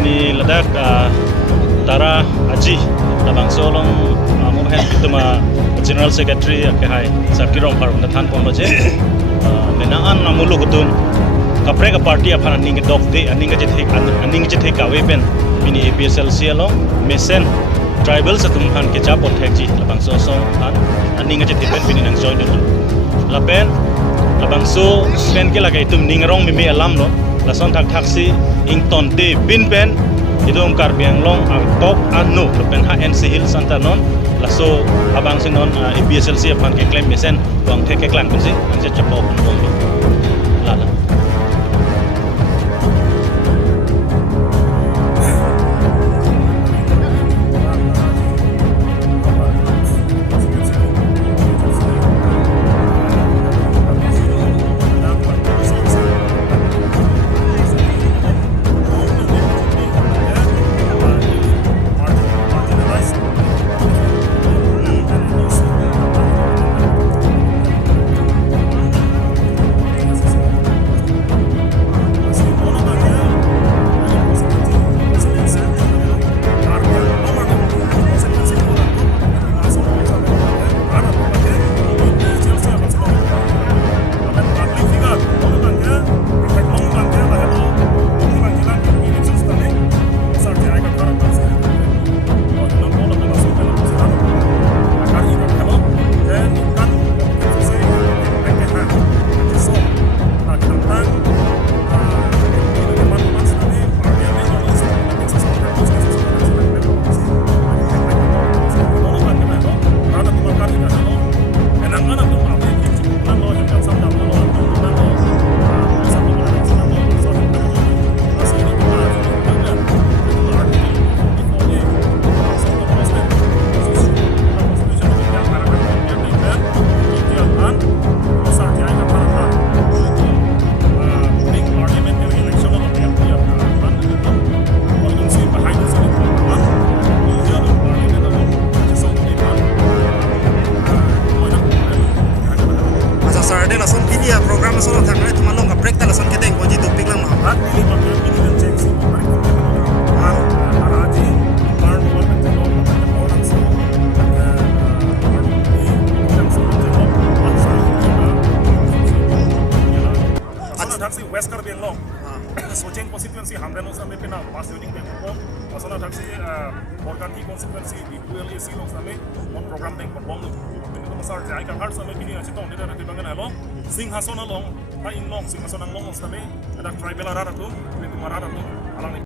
bini ledak Tara Aji labang solong mubahan itu General Secretary APHLC Sarkirong Parung Nathan Pomoje menaan namulu kutum kapreka party aphan aning dok de aning je kawe pen bini APHLC along mesen tribal satum han kecha pothek ji labang sosong han aning je pen bini nang join dun lapen labang so pen ke lagai tum ningrong mimi alam lo lason taksi ington de bin pen idong karbiang long ang top anu lepen HNC Hill Santanon laso abang sinon APHLC aphan ke claim mesen wang thek ke klan kunsi ang je chapo pon lala lason pini ya program lason thakna tuman long break ta lason kedeng ko ji topik lang ma pini ma pini dan check si mari ko araji learn what the law orang so asana taksi west kar bien long सोचेंग constituency हमरे लोग सामने पिना पास यूनिंग पे को असना taksi borkanti constituency APHLC लोग सामने on program deng पर bom पिन तो सर जाय का हर समय पिनी अछि तो निरा रति बंगन हलो सिंहासन long ta in long सिंहासन long सामने ada tribal ara ratu pin तुम्हारा रatu alang